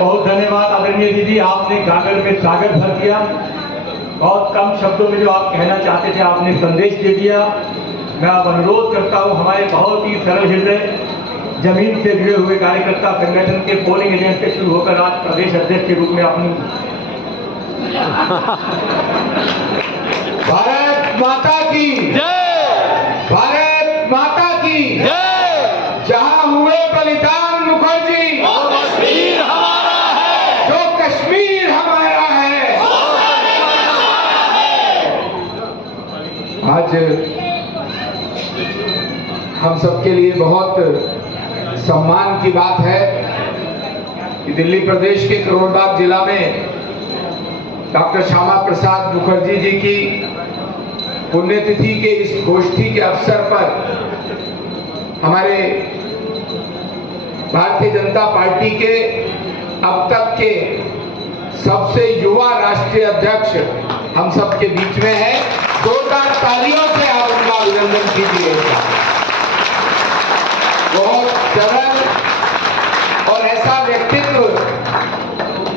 बहुत धन्यवाद आदरणीय दीदी, आपने गागर में सागर भर दिया। बहुत कम शब्दों में जो आप कहना चाहते थे आपने संदेश दे दिया। मैं अब अनुरोध करता हूं हमारे बहुत ही सरल हृदय जमीन से जुड़े हुए कार्यकर्ता संगठन के पोलिंग एजेंट से शुरू होकर आज प्रदेश अध्यक्ष के रूप में अपनी भारत माता की जय, भारत माता की जय। जहां हुए बलिदान मुखर्जी, वो कश्मीर हमारा है, जो कश्मीर हमारा है। आज हम सबके लिए बहुत सम्मान की बात है कि दिल्ली प्रदेश के करोलबाग जिला में डॉक्टर श्यामा प्रसाद मुखर्जी जी की पुण्यतिथि के इस गोष्ठी के अवसर पर हमारे भारतीय जनता पार्टी के अब तक के सबसे युवा राष्ट्रीय अध्यक्ष हम सबके बीच में है। जोरदार तालियों से आप उनका अभिनंदन कीजिएगा। बहुत सरल और ऐसा व्यक्तित्व,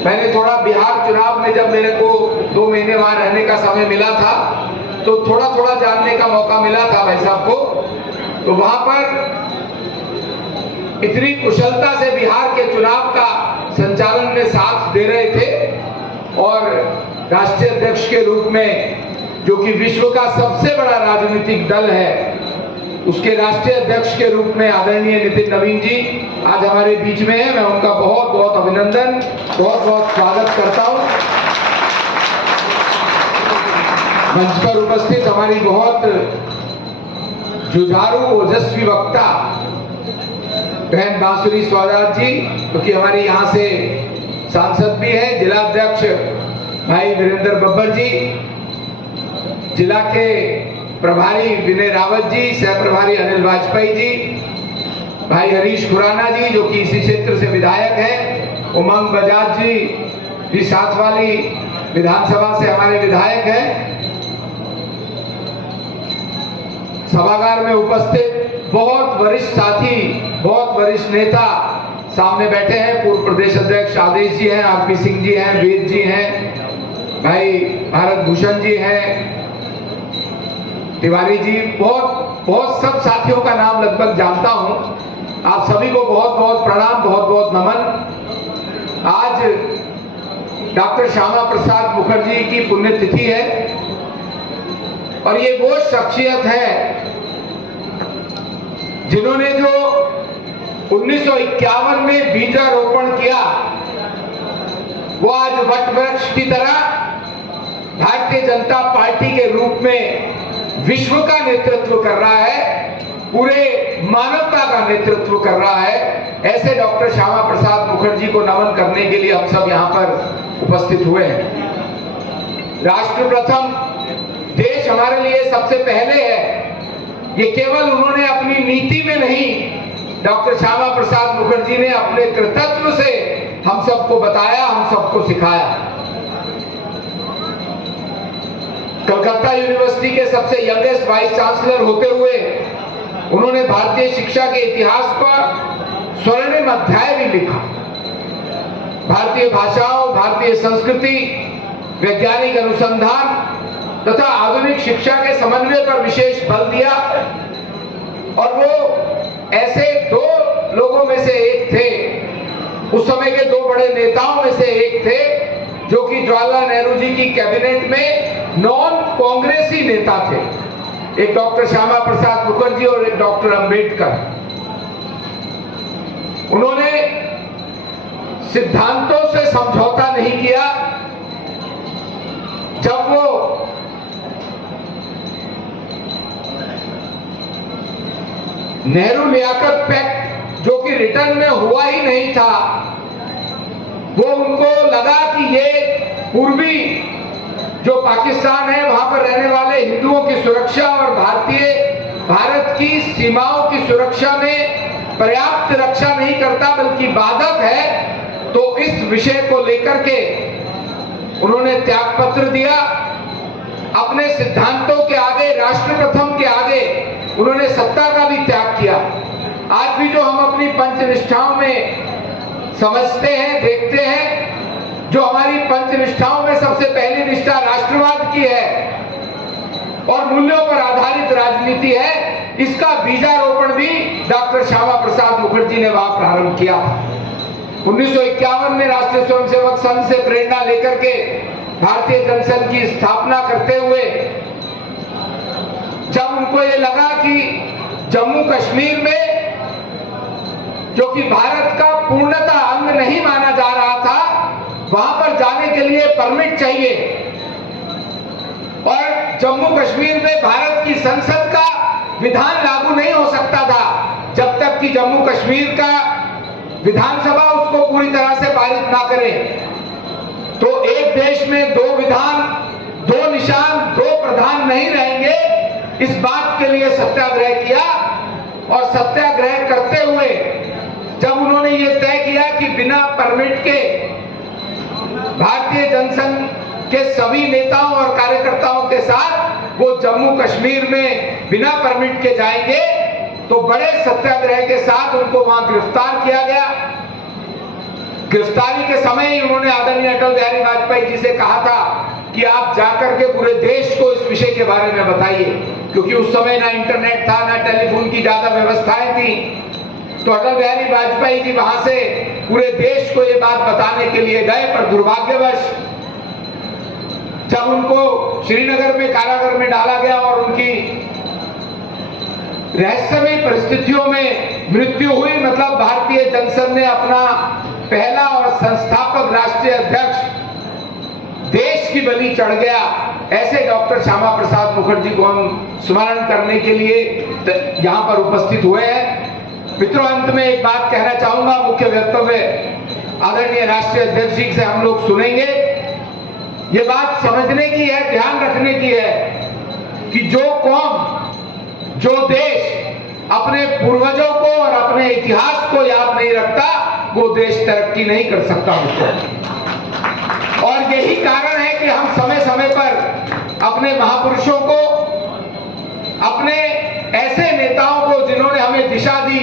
मैंने थोड़ा बिहार चुनाव में जब मेरे को 2 महीने वहां रहने का समय मिला था तो थोड़ा थोड़ा जानने का मौका मिला था भाई साहब को। तो वहां पर इतनी कुशलता से बिहार के चुनाव का संचालन में साथ दे रहे थे और राष्ट्रीय अध्यक्ष के रूप में, जो कि विश्व का सबसे बड़ा राजनीतिक दल है, उसके राष्ट्रीय अध्यक्ष के रूप में आदरणीय नितिन नवीन जी आज हमारे बीच में है। मैं उनका बहुत बहुत अभिनंदन, बहुत बहुत स्वागत करता हूं। मंच पर उपस्थित हमारी बहुत जुझारू ओजस्वी वक्ता बहन बांसुरी स्वराज जी, क्योंकि हमारे यहाँ से सांसद भी है, जिला अध्यक्ष भाई वीरेंद्र बब्बर जी, जिला के प्रभारी विनय रावत जी, सह प्रभारी अनिल वाजपेयी जी, भाई हरीश खुराना जी जो कि इसी क्षेत्र से विधायक हैं, उमंग बजाज जी भी साथ वाली विधानसभा से हमारे विधायक हैं। सभागार में उपस्थित बहुत वरिष्ठ साथी, बहुत वरिष्ठ नेता सामने बैठे हैं। पूर्व प्रदेश अध्यक्ष आदेश जी हैं, आरपी सिंह जी हैं, वेद जी हैं, भाई भारत भूषण जी हैं, तिवारी जी, बहुत सब साथियों का नाम लगभग जानता हूं। आप सभी को बहुत बहुत प्रणाम, बहुत बहुत नमन। आज डॉक्टर श्यामा प्रसाद मुखर्जी की पुण्यतिथि है और ये वो शख्सियत है जिन्होंने जो 1951 में बीजारोपण किया, वो आज वटवृक्ष की तरह भारतीय जनता पार्टी के रूप में विश्व का नेतृत्व कर रहा है, पूरे मानवता का नेतृत्व कर रहा है। ऐसे डॉक्टर श्यामा प्रसाद मुखर्जी को नमन करने के लिए हम सब यहाँ पर उपस्थित हुए हैं। राष्ट्र प्रथम, देश हमारे लिए सबसे पहले है, ये केवल उन्होंने अपनी नीति में नहीं, डॉक्टर श्यामा प्रसाद मुखर्जी ने अपने कृतित्व से हम सबको बताया, हम सबको सिखाया। कलकत्ता यूनिवर्सिटी के सबसे यंगेस्ट वाइस चांसलर होते हुए उन्होंने भारतीय शिक्षा के इतिहास का स्वर्णिम अध्याय भी लिखा। भारतीय भाषाओं, भारतीय संस्कृति, वैज्ञानिक अनुसंधान तथा आधुनिक शिक्षा के समन्वय पर विशेष बल दिया और वो ऐसे 2 लोगों में से एक थे, उस समय के 2 बड़े नेताओं में से एक थे, जो कि जवाहरलाल नेहरू जी की कैबिनेट में नॉन कांग्रेसी नेता थे। एक डॉक्टर श्यामा प्रसाद मुखर्जी और एक डॉक्टर अंबेडकर। उन्होंने सिद्धांतों से समझौता नहीं किया। जब वो नेहरू लियाकत पैक्ट, जो कि रिटर्न में हुआ ही नहीं था, वो उनको लगा कि ये पूर्वी जो पाकिस्तान है वहां पर रहने वाले हिंदुओं की सुरक्षा और भारत की सीमाओं की सुरक्षा में पर्याप्त रक्षा नहीं करता बल्कि बाधक है, तो इस विषय को लेकर के उन्होंने त्याग पत्र दिया। अपने सिद्धांतों के आगे, राष्ट्र प्रथम के आगे उन्होंने सत्ता का भी त्याग किया। आज भी जो हम अपनी पंचनिष्ठाओं में समझते हैं, देखते हैं। जो हमारी पंच निष्ठाओं में सबसे पहली निष्ठा राष्ट्रवाद की है और मूल्यों पर आधारित राजनीति है, इसका बीजारोपण भी डॉक्टर श्यामा प्रसाद मुखर्जी ने वहां प्रारंभ किया। 1951 में राष्ट्रीय स्वयंसेवक संघ से प्रेरणा लेकर के भारतीय जनसंघ की स्थापना करते हुए जब उनको ये लगा कि जम्मू कश्मीर में, जो कि भारत का पूर्णतः अंग नहीं माना जा रहा था, वहां पर जाने के लिए परमिट चाहिए और जम्मू कश्मीर में भारत की संसद का विधान लागू नहीं हो सकता था जब तक कि जम्मू कश्मीर का विधानसभा उसको पूरी तरह से पारित ना करे। तो एक देश में दो विधान, दो निशान, दो प्रधान नहीं रहेंगे, इस बात के लिए सत्याग्रह किया। और सत्याग्रह करते हुए जब उन्होंने ये तय किया कि बिना परमिट के भारतीय जनसंघ के सभी नेताओं और कार्यकर्ताओं के साथ वो जम्मू कश्मीर में बिना परमिट के जाएंगे, तो बड़े सत्याग्रह के साथ उनको वहां गिरफ्तार किया गया। गिरफ्तारी के समय ही उन्होंने आदरणीय अटल बिहारी वाजपेयी जी से कहा था कि आप जाकर के पूरे देश को इस विषय के बारे में बताइए, क्योंकि उस समय ना इंटरनेट था, ना टेलीफोन की ज्यादा व्यवस्थाएं थी। तो अटल बिहारी वाजपेयी जी वहां से पूरे देश को ये बात बताने के लिए गए, पर दुर्भाग्यवश जब उनको श्रीनगर में कारागार में डाला गया और उनकी रहस्यमयी परिस्थितियों में मृत्यु हुई, मतलब भारतीय जनसंघ ने अपना पहला और संस्थापक राष्ट्रीय अध्यक्ष देश की बलि चढ़ गया। ऐसे डॉक्टर श्यामा प्रसाद मुखर्जी को हम स्मरण करने के लिए यहां पर उपस्थित हुए हैं। मित्रों, अंत में एक बात कहना चाहूंगा, मुख्य वक्तव्य आदरणीय राष्ट्रीय अध्यक्ष जी से हम लोग सुनेंगे। ये बात समझने की है, ध्यान रखने की है कि जो कौम, जो देश अपने पूर्वजों को और अपने इतिहास को याद नहीं रखता, वो देश तरक्की नहीं कर सकता उसको। और यही कारण है कि हम समय समय पर अपने महापुरुषों को, अपने ऐसे नेताओं को जिन्होंने हमें दिशा दी,